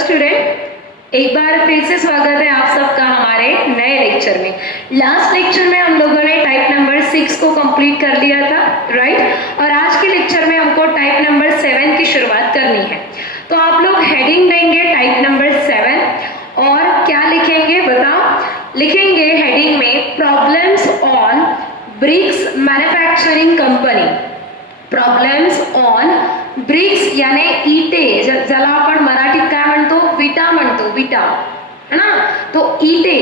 Student, एक बार फिर से स्वागत है आप सबका हमारे नए लेक्चर में। लास्ट लेक्चर में हम लोगों ने टाइप नंबर 6 को कंप्लीट कर लिया था, राइट। और आज के लेक्चर में हमको टाइप नंबर 7 की शुरुआत करनी है। तो आप लोग हेडिंग देंगे टाइप नंबर 7 और क्या लिखेंगे बताओ? लिखेंगे हेडिंग में problems on bricks manufacturing company. Problems on bricks यानी इटे, ज्याला आपण मराठीत काय म्हणतो? विटा म्हणतो, विटा है ना। तो इटे,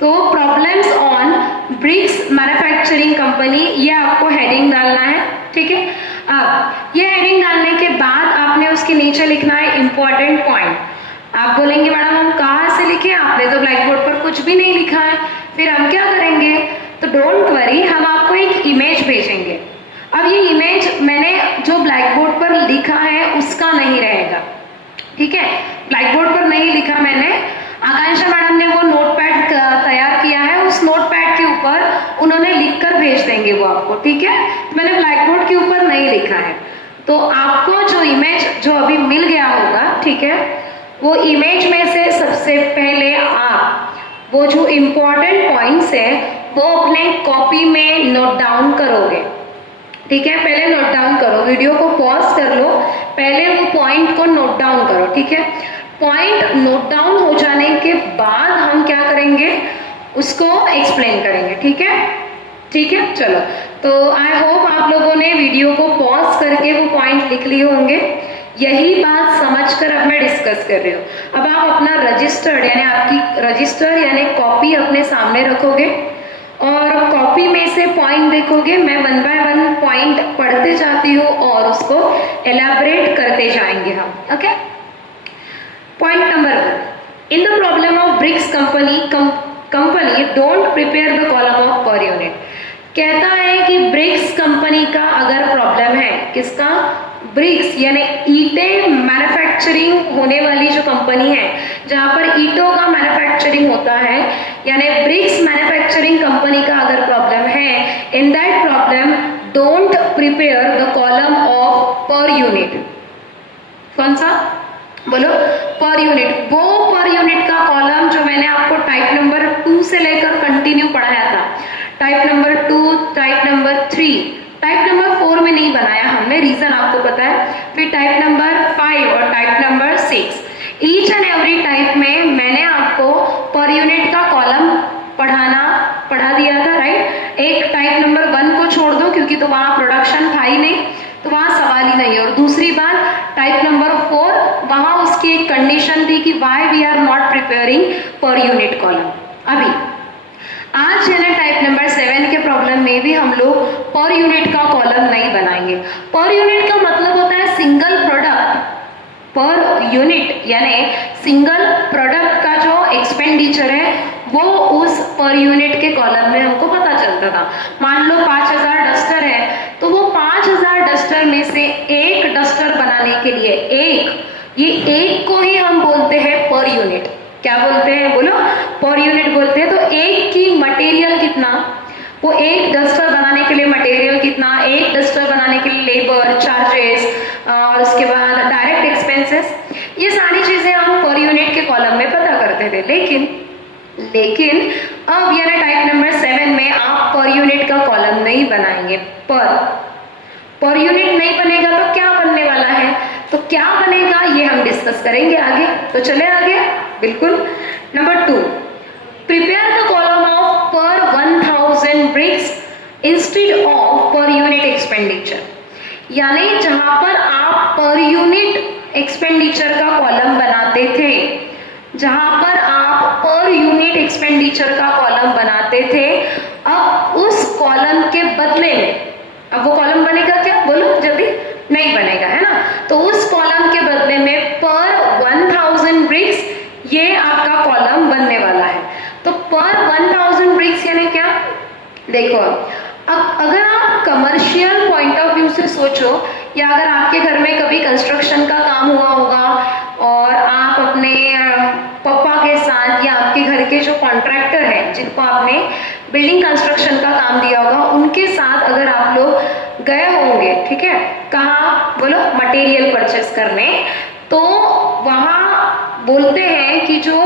तो problems on bricks manufacturing company, ये आपको हेडिंग डालना है, ठीक है। अब ये हेडिंग डालने के बाद आपने उसके नीचे लिखना है इंपॉर्टेंट पॉइंट। आप बोलेंगे मैडम हम कहाँ से लिखे? आपने तो ब्लैक बोर्ड पर कुछ भी नहीं लिखा है, फिर हम क्या करेंगे? तो डोंट वरी, हम आपको एक इमेज भेजेंगे। अब ये इमेज मैंने जो ब्लैक बोर्ड पर लिखा है उसका नहीं रहेगा, ठीक है। ब्लैक बोर्ड पर नहीं लिखा मैंने, आकांक्षा मैडम ने वो नोटपैड तैयार किया है, उस नोटपैड के ऊपर उन्होंने लिखकर भेज देंगे वो आपको, ठीक है। मैंने ब्लैक बोर्ड के ऊपर नहीं लिखा है। तो आपको जो इमेज जो अभी मिल गया होगा, ठीक है, वो इमेज में से सबसे पहले आप वो जो इम्पोर्टेंट पॉइंट्स है वो अपने कॉपी में नोट डाउन करोगे, ठीक है। पहले नोट डाउन करो, वीडियो को पॉज कर लो, पहले वो पॉइंट को नोट डाउन करो, ठीक है। पॉइंट नोट डाउन हो जाने के बाद हम क्या करेंगे? उसको एक्सप्लेन करेंगे, ठीक है, ठीक है। चलो, तो आई होप आप लोगों ने वीडियो को पॉज करके वो पॉइंट लिख लिए होंगे। यही बात समझकर अब मैं डिस्कस कर रही हूँ। अब आप अपना रजिस्टर्ड यानी आपकी रजिस्टर यानी कॉपी अपने सामने रखोगे और कॉपी में से पॉइंट देखोगे। मैं 1 बाय 1 पॉइंट पढ़ते जाती हूँ और उसको एलैबोरेट करते जाएंगे हम, okay. Point number 1, in the problem of BRICS company don't prepare the column of per unit. कहता है कि ब्रिक्स कंपनी का अगर प्रॉब्लम है, किसका? ब्रिक्स यानी ईटे मैन्युफैक्चरिंग होने वाली जो कंपनी है जहां पर ईटों का मैन्युफैक्चरिंग होता है, यानी ब्रिक्स मैन्युफैक्चरिंग कंपनी का अगर प्रॉब्लम है, in that problem don't prepare the column of per unit. कौन सा? बोलो, पर यूनिट। वो पर यूनिट का कॉलम जो मैंने आपको टाइप नंबर 2 से लेकर कंटिन्यू पढ़ाया था, type number 2, type number 3, type number 4 में नहीं बनाया हमने, रीजन आपको पता है। फिर टाइप नंबर 5 और type number 6, each and every type में मैंने आपको पर यूनिट का कॉलम पढ़ा दिया था, राइट। एक टाइप नंबर 1 को छोड़ दो क्योंकि तो वहां प्रोडक्शन था ही नहीं, तो वहां सवाल ही नहीं है। और दूसरी बात, टाइप नंबर 4, वहां उसकी एक कंडीशन थी कि why we are not preparing per unit column. अभी आज है ना टाइप नंबर 7 के प्रॉब्लम में भी हम लोग पर यूनिट का कॉलम नहीं बनाएंगे। पर यूनिट का मतलब होता है सिंगल प्रोडक्ट। पर यूनिट यानी सिंगल प्रोडक्ट का जो एक्सपेंडिचर है वो उस पर यूनिट के कॉलम में हमको पता चलता था। मान लो 5000 डस्टर है, तो वो 5000 डस्टर में से एक डस्टर बनाने के लिए ये एक को ही हम बोलते हैं पर यूनिट। क्या बोलते हैं? बोलो, पर यूनिट बोलते हैं। तो एक की मटेरियल कितना, वो एक डस्टर बनाने के लिए मटेरियल कितना, एक डस्टर बनाने के लिए लेबर चार्जेस और उसके बाद डायरेक्ट एक्सपेंसेस, ये सारी चीजें हम पर यूनिट के कॉलम में पता करते थे। लेकिन अब यानी टाइप नंबर 7 में आप पर यूनिट का कॉलम नहीं बनाएंगे। पर यूनिट नहीं बनेगा तो क्या बनने वाला है? तो क्या बनेगा ये हम डिस्कस करेंगे आगे। तो चले आगे, बिल्कुल। Number 2, prepare the column of per 1000 bricks instead of per unit expenditure. यानी जहां पर आप पर यूनिट एक्सपेंडिचर का कॉलम बनाते थे, जहां पर आप पर यूनिट एक्सपेंडिचर का कॉलम बनाते थे, अब उस कॉलम के बदले में, अब वो कॉलम बनेगा क्या? बोलो जल्दी। नहीं बनेगा, है ना। तो उस कॉलम के बदले में पर 1000 ब्रिक्स ये आपका कॉलम बनने वाला है। तो पर 1000 ब्रिक्स यानी क्या? देखो, अब अगर आप कमर्शियल पॉइंट ऑफ व्यू से सोचो, या अगर आपके घर में कभी कंस्ट्रक्शन का काम हुआ होगा और आप अपने पापा के साथ या आपके घर के जो कॉन्ट्रैक्टर हैं जिनको आपने बिल्डिंग कंस्ट्रक्शन का काम दिया होगा, उनके साथ अगर आप लोग गए होंगे, ठीक है, कहाँ? बोलो, मटेरियल परचेस करने, तो वहां बोलते हैं कि जो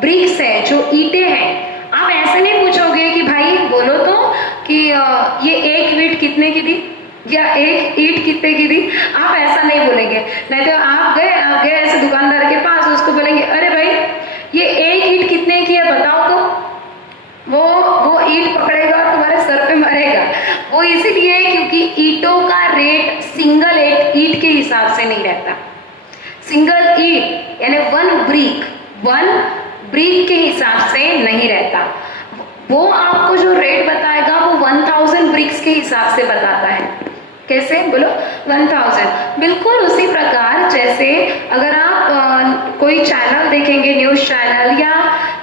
ब्रिक्स है, जो ईंटें हैं, आप ऐसे नहीं पूछोगे कि भाई बोलो तो कि ये एक ईंट कितने की दी या एक ईंट कितने की दी, आप ऐसा नहीं बोलेंगे। नहीं तो आप गए ऐसे दुकानदार के पास, उसको बोलेंगे अरे भाई ये एक ईंट कितने की है बताओ तो, वो ईंट पकड़ेगा और तुम्हारे सर पे मारेगा। वो इसीलिए क्योंकि ईंटों का रेट सिंगल एक ईंट के हिसाब से नहीं रहता। सिंगल ईंट यानी वन ब्रिक के हिसाब से नहीं रहता। वो आपको जो रेट बताएगा वो 1000 ब्रिक्स के हिसाब से बताता है। कैसे बोलो? 1000। बिल्कुल उसी प्रकार जैसे अगर आप कोई चैनल देखेंगे, न्यूज चैनल या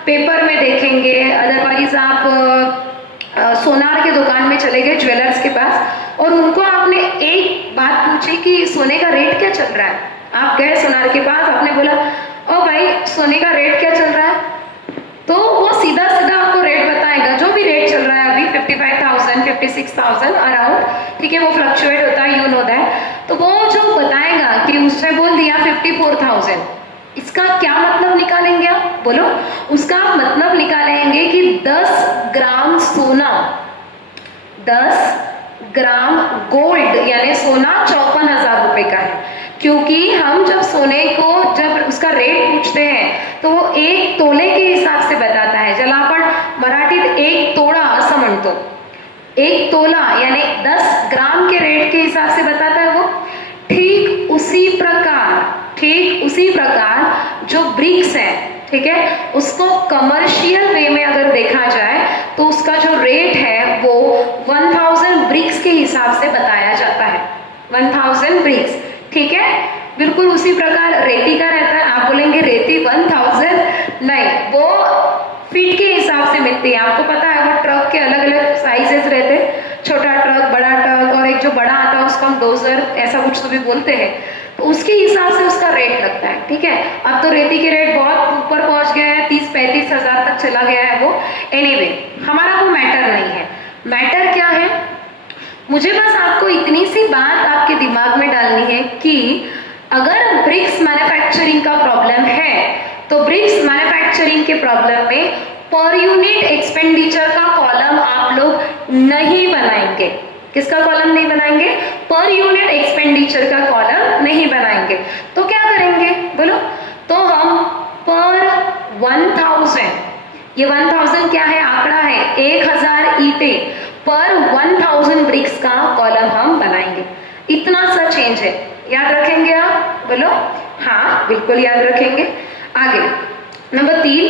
पेपर में देखेंगे, अदरवाइज आप सोनार के दुकान में चले गए, ज्वेलर्स के पास, और उनको आपने एक बात पूछी कि सोने का रेट क्या चल रहा है। आप गए सोनार के पास, आपने बोला ओ भाई सोने का रेट क्या चल रहा है, तो वो सीधा सीधा आपको रेट बताएगा, जो भी रेट चल रहा है अभी 55,000 56,000 अराउंड, ठीक है, वो फ्लक्चुएट होता है, यू नो दैट। तो वो जो बताएगा कि उसने बोल दिया 54,000, इसका क्या मतलब निकालेंगे आप बोलो? उसका मतलब निकालेंगे कि 10 ग्राम सोना, 10 ग्राम गोल्ड यानी सोना 54,000 रुपए का है। क्योंकि हम जब सोने को जब उसका रेट पूछते हैं तो वो एक तोले के हिसाब से बताता है। चला आपण मराठीत एक तोड़ा असं म्हणतो, एक तोला यानी 10 ग्राम के रेट के हिसाब से बताता है वो। ठीक उसी प्रकार जो ब्रिक्स है, ठीक है, उसको कमर्शियल वे में अगर देखा जाए तो उसका जो रेट है वो 1000 ब्रिक्स के हिसाब से बताया जाता है। 1000 ब्रिक्स, ठीक है। बिल्कुल उसी प्रकार रेती का रहता है। आप बोलेंगे रेती 1000, नहीं, वो फीट के हिसाब से मिलती है। आपको पता है वो ट्रक के अलग अलग साइजेस रहते हैं, छोटा ट्रक, बड़ा ट्रक, और एक जो बड़ा आता है उसको हम डोजर ऐसा कुछ तो भी बोलते हैं, तो उसके हिसाब से उसका रेट लगता है, ठीक है। अब तो रेती के रेट बहुत ऊपर पहुंच गए हैं, 30-35 हजार तक चला गया है वो। एनीवे, हमारा वो मैटर नहीं है। मैटर क्या है, मुझे बस आपको इतनी सी बात आपके दिमाग में डालनी है कि अगर ब्रिक्स मैन्युफैक्चरिंग का प्रॉब्लम है तो ब्रिक्स मैन्युफैक्चरिंग के प्रॉब्लम में पर यूनिट एक्सपेंडिचर का कॉलम आप लोग नहीं बनाएंगे। किसका कॉलम नहीं बनाएंगे? पर यूनिट एक्सपेंडिचर का कॉलम नहीं बनाएंगे। तो क्या करेंगे बोलो? तो हम पर 1000, ये 1000 क्या है? आंकड़ा है, 1000 ईंटें पर 1000 ब्रिक्स का कॉलम हम बनाएंगे। इतना सा चेंज है, याद रखेंगे आप बोलो? हाँ बिल्कुल याद रखेंगे। आगे number 3,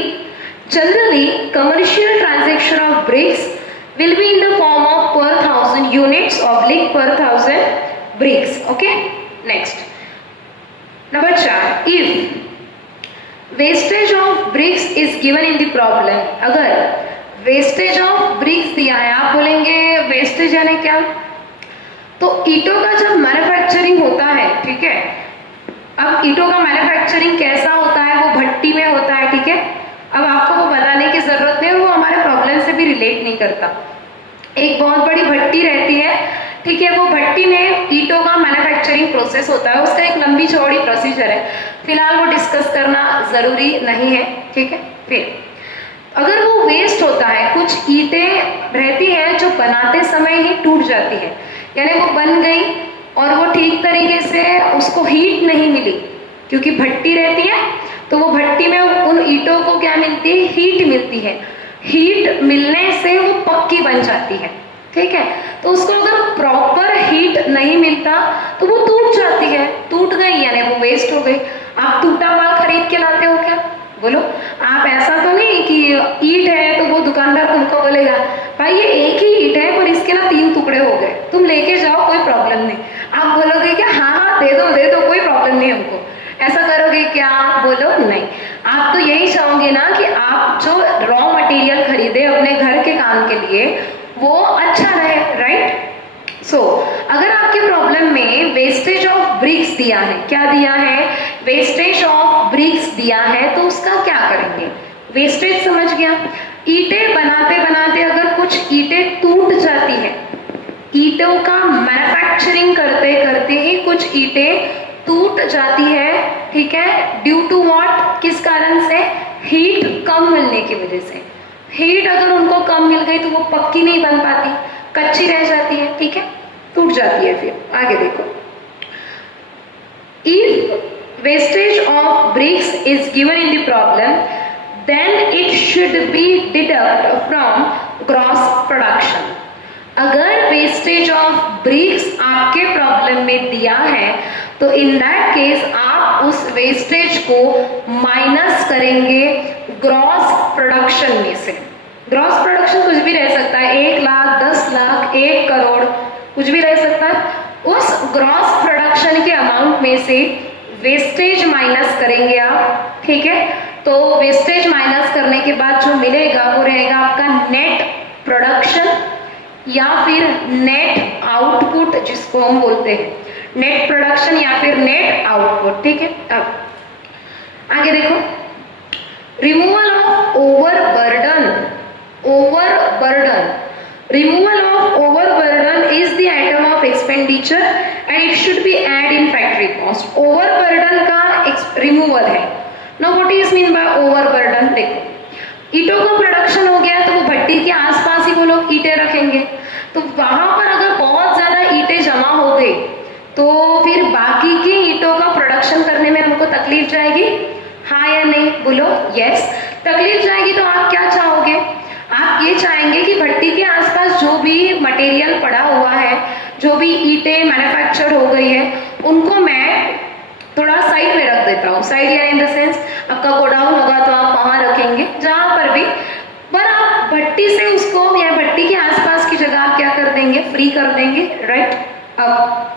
generally commercial transaction of BRICS will be in the form of per 1000 units oblique per 1000 bricks. Okay, next number 4, if wastage of bricks is given in the problem, अगर वेस्टेज ऑफ ब्रिक्स दिया है, आप बोलेंगे wastage यानी क्या? तो ईंटों का जब मैन्युफैक्चरिंग होता है, ठीक है, अब ईंटों का मैन्युफैक्चरिंग कैसा होता है? वो भट्टी में होता है, ठीक है। अब आपको वो बताने की जरूरत नहीं, वो हमारे प्रॉब्लम से भी रिलेट नहीं करता। एक बहुत बड़ी भट्टी रहती है, ठीक है, वो भट्टी में ईंटों का मैन्युफैक्चरिंग प्रोसेस होता है, उसका एक लंबी चौड़ी प्रोसीजर है, फिलहाल वो डिस्कस करना जरूरी नहीं है, ठीक है। फिर अगर वो वेस्ट होता है, कुछ ईंटें रहती हैं जो बनाते समय ही टूट जाती है, यानी वो बन गई और वो ठीक तरीके से उसको हीट नहीं मिली, क्योंकि भट्टी रहती है तो वो भट्टी में उन ईंटों को क्या मिलती है? हीट मिलती है। हीट मिलने से वो पक्की बन जाती है, ठीक है। तो उसको अगर प्रॉपर हीट नहीं मिलता तो वो टूट जाती है, टूट गई यानी वो वेस्ट हो गई। आप टूटा माल खरीद के लाते हो क्या बोलो? आप ऐसा तो नहीं कि ईंट है तो वो दुकानदार तुमको बोलेगा भाई ये एक ही ईंट है पर इसके ना 3 टुकड़े हो गए, तुम लेके जाओ कोई प्रॉब्लम नहीं। आप बोलोगे क्या? हाँ दे दो कोई प्रॉब्लम नहीं हमको, ऐसा करोगे क्या? बोलो नहीं। आप तो यही चाहोगे ना कि आप जो रॉ मटेरियल खरीदे अपने घर के काम के लिए वो अच्छा रहे, राइट। सो अगर आपके प्रॉब्लम में वेस्टेज ऑफ ब्रिक्स दिया है, क्या दिया है? वेस्टेज ऑफ ब्रिक्स दिया है, तो उसका क्या करेंगे? वेस्टेज समझ गया। ईंटें बनाते बनाते अगर कुछ ईंटें टूट जाती है, ईंटों का मैन्युफैक्चरिंग करते करते ही कुछ ईंटें टूट जाती है, ठीक है, ड्यू टू व्हाट, किस कारण से, हीट कम मिलने की वजह से। हीट अगर उनको कम मिल गई तो वो पक्की नहीं बन पाती, कच्ची रह जाती है, ठीक है, टूट जाती है। फिर आगे देखो, if wastage of bricks is given in the problem then it should be deduct from gross production. अगर वेस्टेज ऑफ ब्रिक्स आपके प्रॉब्लम में दिया है तो इन दैट केस आप उस वेस्टेज को माइनस करेंगे ग्रॉस प्रोडक्शन में से। ग्रॉस प्रोडक्शन कुछ भी रह सकता है, 1 लाख, 10 लाख, 1 करोड़, कुछ भी रह सकता है। उस ग्रॉस प्रोडक्शन के अमाउंट में से वेस्टेज माइनस करेंगे आप, ठीक है। तो वेस्टेज माइनस करने के बाद जो मिलेगा वो रहेगा आपका नेट प्रोडक्शन या फिर नेट आउटपुट, जिसको हम बोलते हैं नेट प्रोडक्शन या फिर नेट आउटपुट, ठीक है। अब आगे देखो, removal of overburden. Removal of overburden is the item of expenditure and it should be add in factory cost. Overburden का रिमूवल है। Now what is mean by overburden? देखो, ईंटों का प्रोडक्शन हो गया तो वो भट्टी के आसपास ही वो लोग ईंटें रखेंगे, तो वहां पर अगर बहुत ज्यादा ईंटें जमा हो गई तो फिर बाकी की ईंटों का प्रोडक्शन करने में हमको तकलीफ जाएगी, हाँ या नहीं? बोलो यस। तकलीफ जाएगी तो आप क्या चाहोगे? आप ये चाहेंगे कि भट्टी के आसपास जो भी मटेरियल पड़ा हुआ है, जो भी ईंटें मैन्युफैक्चर हो गई है, उनको मैं थोड़ा साइड में रख देता हूँ। साइड या इन द सेंस आपका गोडाउन होगा तो आप वहां रखेंगे, जहां पर भी, पर आप भट्टी से उसको या भट्टी के आसपास की जगह आप क्या कर देंगे? फ्री कर देंगे, राइट। अब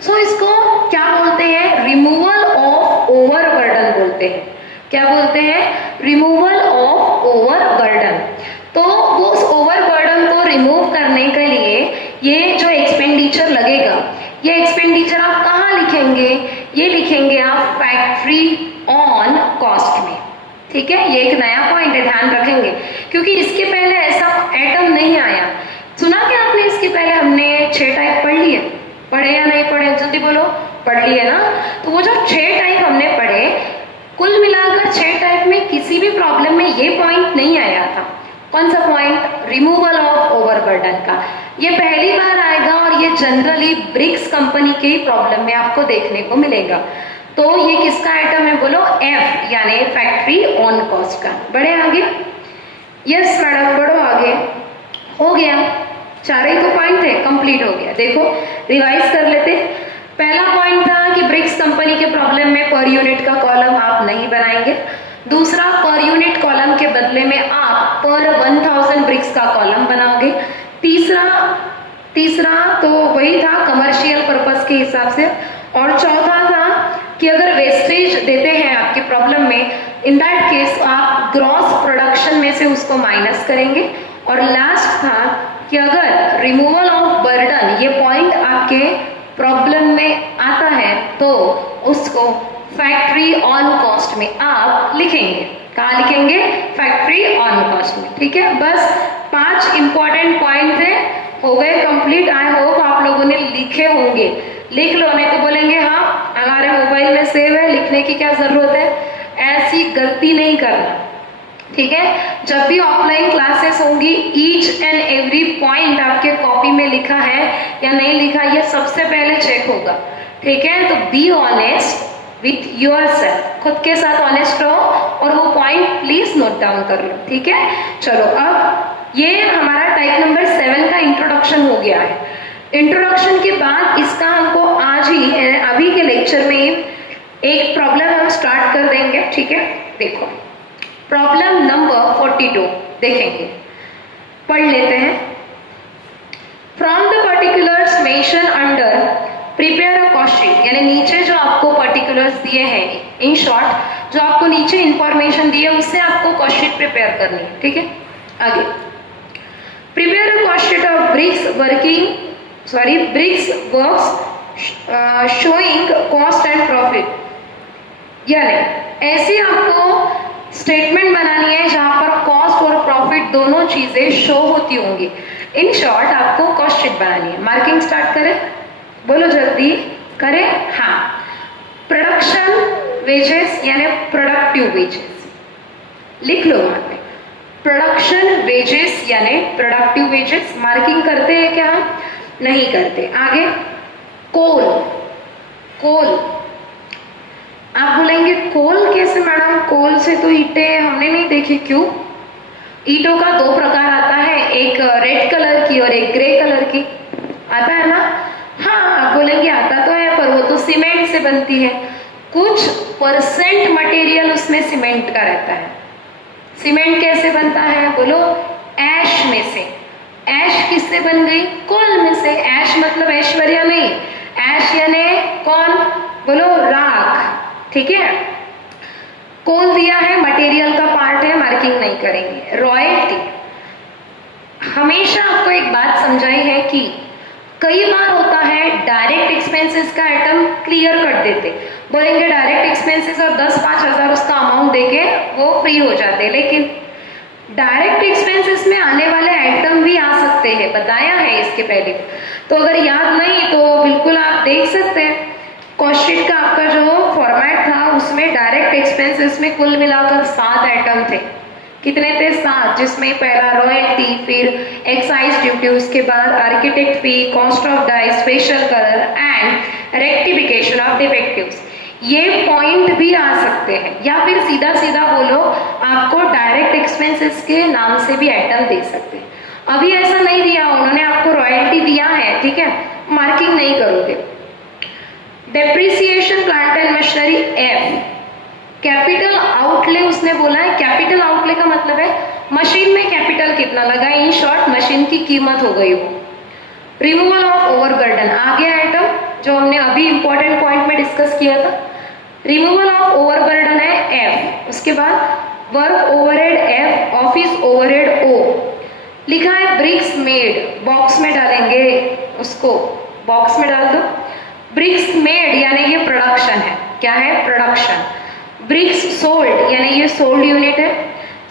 सो इसको क्या बोलते हैं? रिमूवल ऑफ ओवरबर्डन बोलते हैं। क्या बोलते हैं? Removal of overburden. तो वो उस ओवरबर्डन को रिमूव करने के लिए ये जो एक्सपेंडिचर लगेगा, ये एक्सपेंडिचर आप कहाँ लिखेंगे? ये लिखेंगे आप फैक्ट्री ऑन कॉस्ट में, ठीक है। ये एक नया पॉइंट है, ध्यान रखेंगे, क्योंकि इसके पहले ऐसा आइटम नहीं आया। सुना क्या आपने? इसके पहले हमने 6 टाइप पढ़ लिए, पढ़े या नहीं पढ़े? जल्दी बोलो, पढ़ लिए ना। तो वो जो 6 टाइप हमने पढ़े, कुल मिलाकर 6 टाइप में किसी भी प्रॉब्लम में ये पॉइंट नहीं आया था। कौन सा पॉइंट? रिमूवल ऑफ ओवरबर्डन का। ये पहली बार आएगा और ये जनरली ब्रिक्स कंपनी के ही प्रॉब्लम में आपको देखने को मिलेगा। तो ये किसका आइटम है? बोलो एफ, यानी फैक्ट्री ऑन कॉस्ट का। बढ़े आगे? यस मैडम, बढ़ो आगे। हो गया, 4 ही तो पॉइंट थे, कंप्लीट हो गया। देखो रिवाइज कर लेते। पहला पॉइंट था कि ब्रिक्स कंपनी के प्रॉब्लम में पर यूनिट का कॉलम आप नहीं बनाएंगे। दूसरा, पर यूनिट कॉलम के बदले में आप पर 1000 ब्रिक्स का कॉलम बनाओगे। तीसरा तो वही था कमर्शियल पर्पस के हिसाब से। और चौथा था कि अगर वेस्टेज देते हैं आपके प्रॉब्लम में, इन दैट केस आप ग्रॉस प्रोडक्शन में से उसको माइनस करेंगे। और लास्ट था कि अगर रिमूवल ऑफ बर्डन ये पॉइंट आपके प्रॉब्लम में आता है तो उसको फैक्ट्री ऑन कॉस्ट में आप लिखेंगे। कहाँ लिखेंगे? फैक्ट्री ऑन कॉस्ट में, ठीक है। बस 5 इंपॉर्टेंट पॉइंट थे, हो गए कंप्लीट। आई होप आप लोगों ने लिखे होंगे। लिख लो, नहीं तो बोलेंगे हाँ हमारे मोबाइल में सेव है, लिखने की क्या जरूरत है। ऐसी गलती नहीं करना, ठीक है। जब भी ऑफलाइन क्लासेस होंगी, ईच एंड एवरी पॉइंट आपके कॉपी में लिखा है या नहीं लिखा, ये सबसे पहले चेक होगा, ठीक है। तो बी ऑनेस्ट विथ योरसेल्फ, खुद के साथ ऑनेस्ट रहो और वो पॉइंट प्लीज नोट डाउन कर लो, ठीक है। चलो, अब ये हमारा टाइप नंबर 7 का इंट्रोडक्शन हो गया है। इंट्रोडक्शन के बाद इसका हमको आज ही अभी के लेक्चर में एक प्रॉब्लम हम स्टार्ट कर देंगे, ठीक है। देखो प्रॉब्लम नंबर 42 देखेंगे, पढ़ लेते हैं। From the particulars mention under prepare a cost sheet, यानी नीचे जो आपको पर्टिकुलर्स दिए हैं, इन शॉर्ट जो आपको नीचे इंफॉर्मेशन दी है उससे आपको कॉस्ट शीट प्रिपेयर करनी है, ठीक है। आगे, prepare a cost sheet of BRICS works showing cost and profit, यानी ऐसी आपको स्टेटमेंट बनानी है जहां पर कॉस्ट और प्रॉफिट दोनों चीजें शो होती होंगी। इन शॉर्ट आपको कॉस्ट शीट बनानी है। मार्किंग स्टार्ट करें, बोलो जल्दी करें। हाँ, प्रोडक्शन वेजेस यानी प्रोडक्टिव वेजेस, लिख लो वहां पे प्रोडक्शन वेजेस यानी प्रोडक्टिव वेजेस। मार्किंग करते हैं क्या हम? नहीं करते। आगे कोल, कोल आप बोलेंगे कोल कैसे मैडम, कोल से तो ईंटें हमने नहीं देखी। क्यों? ईंटों का दो प्रकार आता है, एक रेड कलर की और एक ग्रे कलर की। आता है ना? हाँ, आप बोलेंगे आता तो है पर वो तो सीमेंट से बनती है। कुछ परसेंट मटेरियल उसमें सीमेंट का रहता है। सीमेंट कैसे बनता है बोलो? ऐश में से। ऐश किससे बन गई? कोल में से। ऐश मतलब ऐश्वर्या नहीं, ऐश यानी कौन बोलो? राख। ठीक है, कोल दिया है, मटेरियल का पार्ट है, मार्किंग नहीं करेंगे। रॉयल्टी, हमेशा आपको एक बात समझाई है कि कई बार होता है डायरेक्ट एक्सपेंसेस का आइटम क्लियर कर देते, बोलेंगे डायरेक्ट एक्सपेंसेस और 10-5 हजार उसका अमाउंट देके वो फ्री हो जाते, लेकिन डायरेक्ट एक्सपेंसेस में आने वाले आइटम भी आ सकते हैं, बताया है इसके पहले। तो अगर याद नहीं तो बिल्कुल आप देख सकते हैं, कॉस्ट शीट का आपका जो फॉर्मेट था उसमें डायरेक्ट एक्सपेंसेस में कुल मिलाकर 7 आइटम थे। कितने थे? 7, जिसमें पहला रॉयल्टी, फिर एक्साइज ड्यूटी, उसके बाद architect fee, cost of die, special colour and rectification of defectives. ये पॉइंट भी आ सकते हैं, या फिर सीधा सीधा बोलो आपको डायरेक्ट एक्सपेंसेस के नाम से भी आइटम दे सकते हैं। अभी ऐसा नहीं दिया, उन्होंने आपको रॉयल्टी दिया है, ठीक है, मार्किंग नहीं करोगे। Depreciation plant and machinery F. Capital outlay उसने बोला है, कैपिटल आउटले का मतलब है मशीन में कैपिटल कितना लगा, इन शॉर्ट मशीन की कीमत हो गई वो। रिमूवल ऑफ ओवरबर्डन आ गया आइटम जो हमने अभी इंपॉर्टेंट पॉइंट में डिस्कस किया था। रिमूवल ऑफ ओवरबर्डन है एफ। उसके बाद work overhead F, office overhead O. लिखा है ब्रिक्स मेड, बॉक्स में डालेंगे उसको, बॉक्स में डाल दो। ब्रिक्स मेड यानी ये प्रोडक्शन है, क्या है? प्रोडक्शन। ब्रिक्स सोल्ड यानी ये सोल्ड यूनिट है।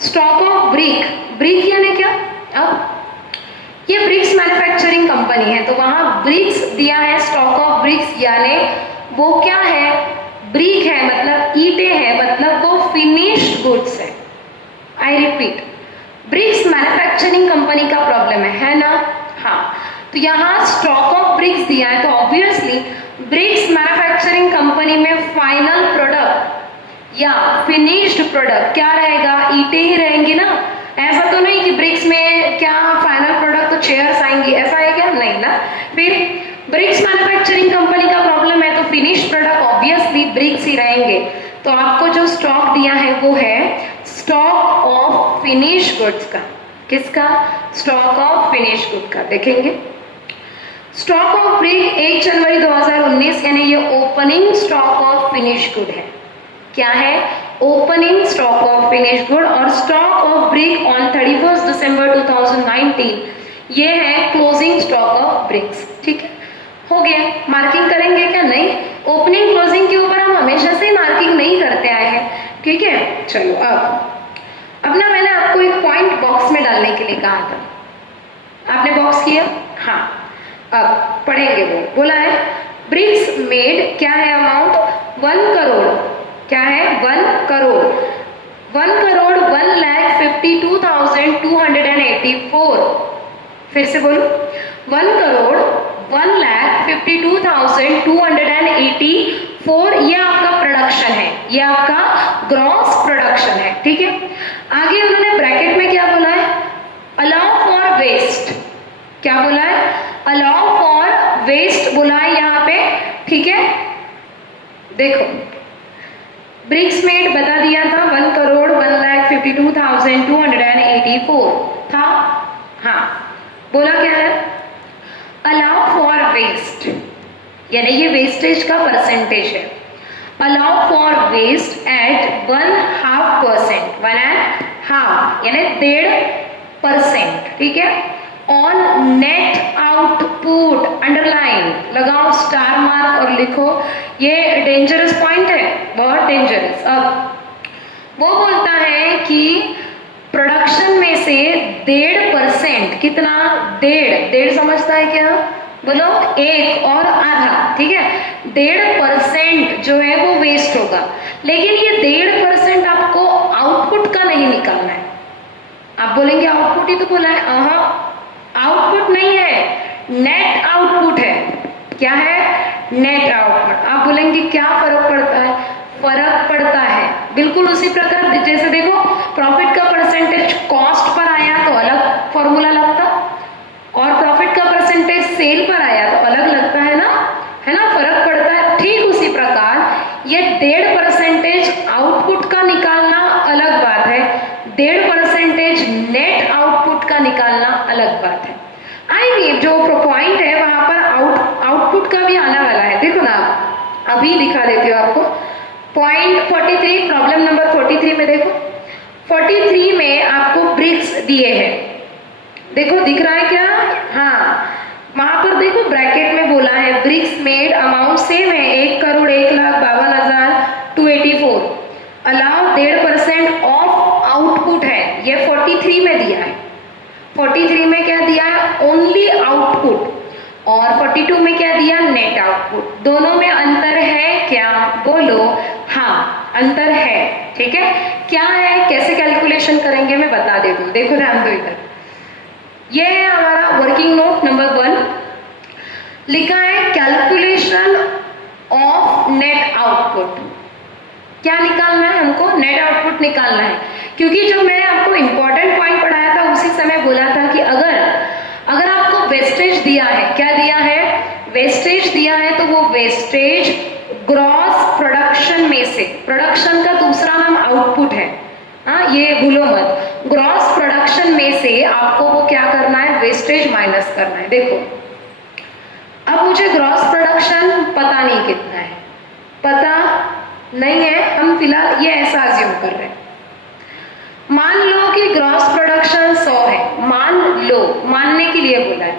स्टॉक ऑफ ब्रिक, ब्रिक यानी क्या? अब ये ब्रिक्स मैन्युफैक्चरिंग कंपनी है तो वहां ब्रिक्स दिया है, स्टॉक ऑफ ब्रिक्स यानी वो क्या है? ब्रिक है, मतलब ईंटें है, मतलब वो फिनिश्ड गुड्स है। I repeat, bricks manufacturing company का प्रॉब्लम है ना? हाँ, तो यहाँ स्टॉक ऑफ ब्रिक्स दिया है तो ऑब्वियसली ब्रिक्स मैन्युफैक्चरिंग कंपनी में फाइनल प्रोडक्ट या फिनिश्ड प्रोडक्ट क्या रहेगा? ईंटें ही रहेंगी ना। ऐसा तो नहीं कि ब्रिक्स में क्या फाइनल प्रोडक्ट तो चेयर्स आएंगी, ऐसा है क्या? नहीं ना। फिर ब्रिक्स मैन्युफैक्चरिंग कंपनी का प्रॉब्लम है तो फिनिश्ड प्रोडक्ट ऑब्वियसली ब्रिक्स ही रहेंगे। तो आपको जो स्टॉक दिया है वो है स्टॉक ऑफ फिनिश्ड गुड्स का। किसका? स्टॉक ऑफ फिनिश्ड गुड का। देखेंगे स्टॉक ऑफ ब्रिक 1 जनवरी 2019 यानी ये opening stock of finished good है। क्या है? Opening stock of finished good. और स्टॉक ऑफ ब्रिक ऑन 31 दिसंबर 2019 ये है क्लोजिंग स्टॉक ऑफ ब्रिक्स। ठीक है, हो गया। मार्किंग करेंगे क्या? नहीं, ओपनिंग क्लोजिंग के ऊपर हम हमेशा से मार्किंग नहीं करते आए हैं। ठीक है, चलो अब ना मैंने आपको एक पॉइंट बॉक्स में डालने के लिए कहा था, आपने बॉक्स किया? हाँ, अब पढ़ेंगे। वो बोला है ब्रिक्स मेड क्या है अमाउंट? 1 करोड़। क्या है? 1 करोड़। 1 करोड़ 1,52,284। फिर से बोलो, 1 करोड़ 1,52,284। ये आपका प्रोडक्शन है, ये आपका ग्रॉस प्रोडक्शन है। ठीक है, आगे उन्होंने ब्रैकेट में क्या बोला है? Allow for waste. क्या बोला है? अलाउ फॉर वेस्ट बोला है यहाँ पे। ठीक है, देखो ब्रिक्स मेड बता दिया था 1 करोड़ 1,52,284 था। हाँ, बोला क्या है? अलाउ फॉर वेस्ट यानी ये वेस्टेज का परसेंटेज है। अलाउ फॉर वेस्ट एट 1/2%, 1.5 यानी 1.5%। ठीक है, ऑन नेट आउटपुट, अंडरलाइन लगाओ, स्टार मार्क और लिखो। ये डेंजरस पॉइंट है, बहुत डेंजरस। अब वो बोलता है कि प्रोडक्शन में से 1.5%, कितना? 1.5 समझता है क्या? बोलो 1 और आधा। ठीक है, 1.5% जो है वो वेस्ट होगा। लेकिन ये 1.5% आपको आउटपुट का नहीं निकालना है। आप बोलेंगे आउटपुट ही तो बोला है, आउटपुट नहीं है, नेट आउटपुट है। क्या है? Net output. आप बोलेंगे क्या फर्क पड़ता है? फर्क पड़ता है बिल्कुल उसी प्रकार जैसे देखो प्रॉफिट का परसेंटेज कॉस्ट पर आया तो अलग फॉर्मूला लगता, और प्रॉफिट का परसेंटेज सेल पर आया तो अलग लगता है ना, फर्क पड़ता है। ठीक उसी प्रकार ये 1.5% आउटपुट का निकालना अलग बात है, 1.5% नेट आउटपुट का निकालना अलग बात है। आएंगे जो पॉइंट है वहां पर आउटपुट का भी आने वाला है। देखो ना, अभी दिखा देती हूँ आपको। पॉइंट 43, प्रॉब्लम नंबर 43 में देखो, 43 में आपको ब्रिक्स दिए हैं। देखो दिख रहा है क्या? हाँ, वहां पर देखो ब्रैकेट में बोला है ब्रिक्स मेड, अमाउंट सेम है 1,01,52,284, अलाउ 1.5% ऑफ आउटपुट है। ये 43 में दिया है। 43 में क्या दिया है? Only output. और 42 में क्या दिया? Net output. दोनों में अंतर है क्या? बोलो हाँ, अंतर है। ठीक है, क्या है, कैसे कैलकुलेशन करेंगे मैं बता देती हूँ। देखो ध्यान दो इधर, ये है हमारा वर्किंग नोट नंबर 1, लिखा है कैलकुलेशन ऑफ नेट आउटपुट। क्या निकालना है हमको? नेट आउटपुट निकालना है। क्योंकि जब मैंने आपको इंपॉर्टेंट पॉइंट पढ़ाया था उसी समय बोला था कि अगर आपको वेस्टेज दिया है, क्या दिया है? वेस्टेज दिया है, तो वो वेस्टेज ग्रॉस प्रोडक्शन में से, प्रोडक्शन का दूसरा नाम आउटपुट है, हाँ ये भूलो मत, ग्रॉस प्रोडक्शन में से आपको वो क्या करना है? वेस्टेज माइनस करना है। देखो अब मुझे ग्रॉस प्रोडक्शन पता नहीं कितना है, पता नहीं है, हम फिलहाल ये ऐसा अज्यूम कर रहे हैं। मान लो कि ग्रॉस प्रोडक्शन 100 है, मान लो, मानने के लिए बोला है,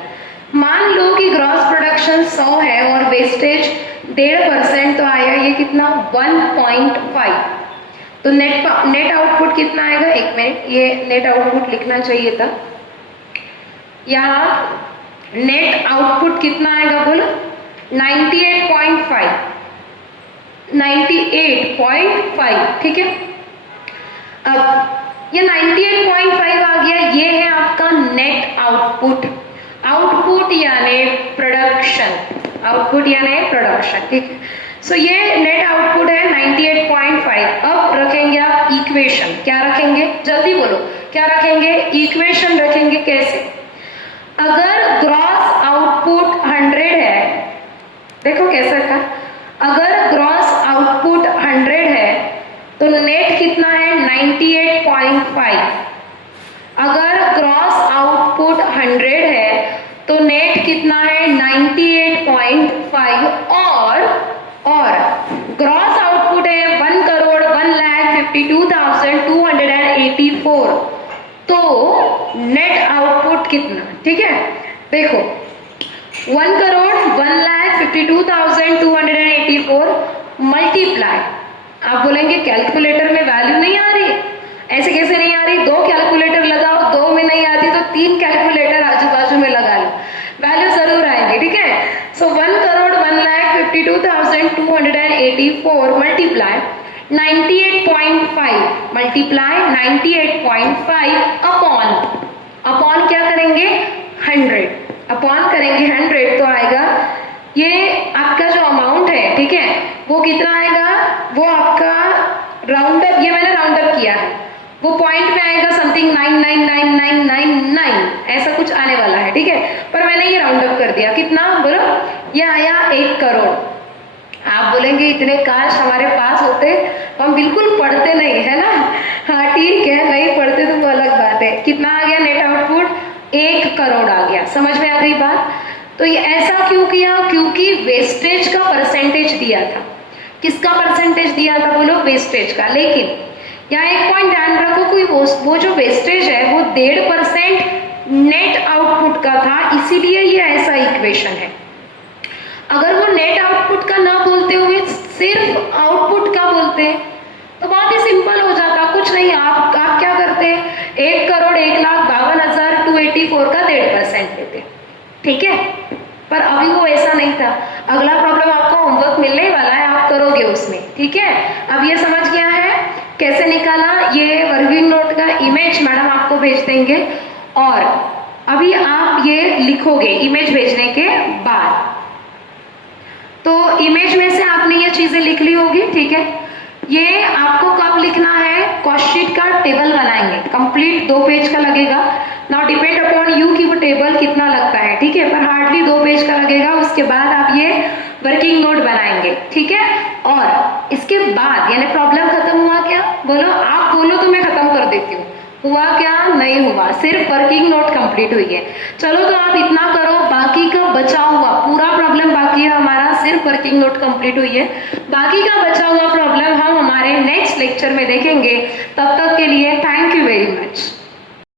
मान लो कि ग्रॉस प्रोडक्शन 100 है और वेस्टेज 1.5% तो आया, ये कितना? 1.5। तो नेट आउटपुट कितना आएगा? एक मिनट, ये नेट आउटपुट लिखना चाहिए था यहाँ। नेट आउटपुट कितना आएगा बोलो? 98.5, 98.5। ठीक है, अब ये 98.5 आ गया, ये है आपका नेट आउटपुट। आउटपुट यानी प्रोडक्शन, आउटपुट यानी प्रोडक्शन। ठीक है, सो ये नेट आउटपुट है 98.5। अब रखेंगे आप इक्वेशन, क्या रखेंगे? जल्दी बोलो, क्या रखेंगे? इक्वेशन रखेंगे। कैसे? अगर ग्रॉस आउटपुट 100 है, देखो कैसा था, अगर ग्रॉस आउटपुट 100 है तो नेट कितना है? 98.5। अगर ग्रॉस आउटपुट 100 है तो नेट कितना है? 98.5। और ग्रॉस आउटपुट है 1,01,52,284, तो नेट आउटपुट कितना? ठीक है, देखो 1,01,52,284 मल्टीप्लाई, आप बोलेंगे कैलकुलेटर में वैल्यू नहीं आ रही, ऐसे कैसे नहीं आ रही? 2 कैलकुलेटर लगाओ, 2 में नहीं आती तो 3 कैलकुलेटर आजू बाजू में लगा लो, वैल्यू जरूर आएंगे। ठीक है, सो 1,01,52,284 मल्टीप्लाई 98.5, मल्टीप्लाई 98.5 अपॉन क्या करेंगे? 100, अपॉन करेंगे 100 तो आएगा ये आपका जो अमाउंट है, ठीक है, वो कितना आएगा? वो आपका राउंड अप, ये मैंने राउंड अप किया है, वो पॉइंट में आएगा समथिंग 999999 ऐसा कुछ आने वाला है। ठीक है, पर मैंने ये राउंड अप कर दिया। कितना बोलो? ये आया 1 करोड़। आप बोलेंगे इतने काश हमारे पास होते, हम बिल्कुल पढ़ते नहीं है ना। हाँ ठीक है, नहीं पढ़ते तो वो अलग बात है। कितना आ गया नेट आउटपुट? 1 करोड़ आ गया। समझ में आ गई बात? तो ये ऐसा क्यों किया? क्योंकि वेस्टेज का परसेंटेज दिया था। किसका परसेंटेज दिया था बोलो? वेस्टेज का। लेकिन यहाँ एक पॉइंट ध्यान रखो, कोई वो जो वेस्टेज है वो 1.5% नेट आउटपुट का था, इसीलिए ये ऐसा इक्वेशन है। अगर वो नेट आउटपुट का ना बोलते हुए सिर्फ आउटपुट का बोलते तो बहुत ही सिंपल हो जाता, कुछ नहीं। आप क्या करते? 1,01,52,284 का 1.5% देते। ठीक है, पर अभी वो ऐसा नहीं था। अगला प्रॉब्लम आपको होमवर्क मिलने वाला है, आप करोगे उसमें, ठीक है। अब ये समझ गया है कैसे निकाला। ये वर्किंग नोट का इमेज मैडम आपको भेज देंगे और अभी आप ये लिखोगे इमेज भेजने के बाद। तो इमेज में से आपने ये चीजें लिख ली होगी, ठीक है। ये आपको कब लिखना है, कॉस्ट शीट का टेबल बनाएंगे, कंप्लीट 2 पेज का लगेगा। नाउ डिपेंड अपॉन यू कि वो टेबल कितना लगता है, ठीक है, पर हार्डली 2 पेज का लगेगा। उसके बाद आप ये वर्किंग नोट बनाएंगे, ठीक है। और इसके बाद यानी प्रॉब्लम खत्म हुआ क्या, बोलो, आप बोलो तो मैं खत्म कर देती हूँ। हुआ क्या, नहीं हुआ, सिर्फ वर्किंग नोट कंप्लीट हुई है। चलो तो आप इतना करो, बाकी का बचा हुआ पूरा प्रॉब्लम बाकी है हमारा, सिर्फ वर्किंग नोट कंप्लीट हुई है। बाकी का बचा हुआ प्रॉब्लम हम हमारे नेक्स्ट लेक्चर में देखेंगे। तब तक के लिए थैंक यू वेरी मच।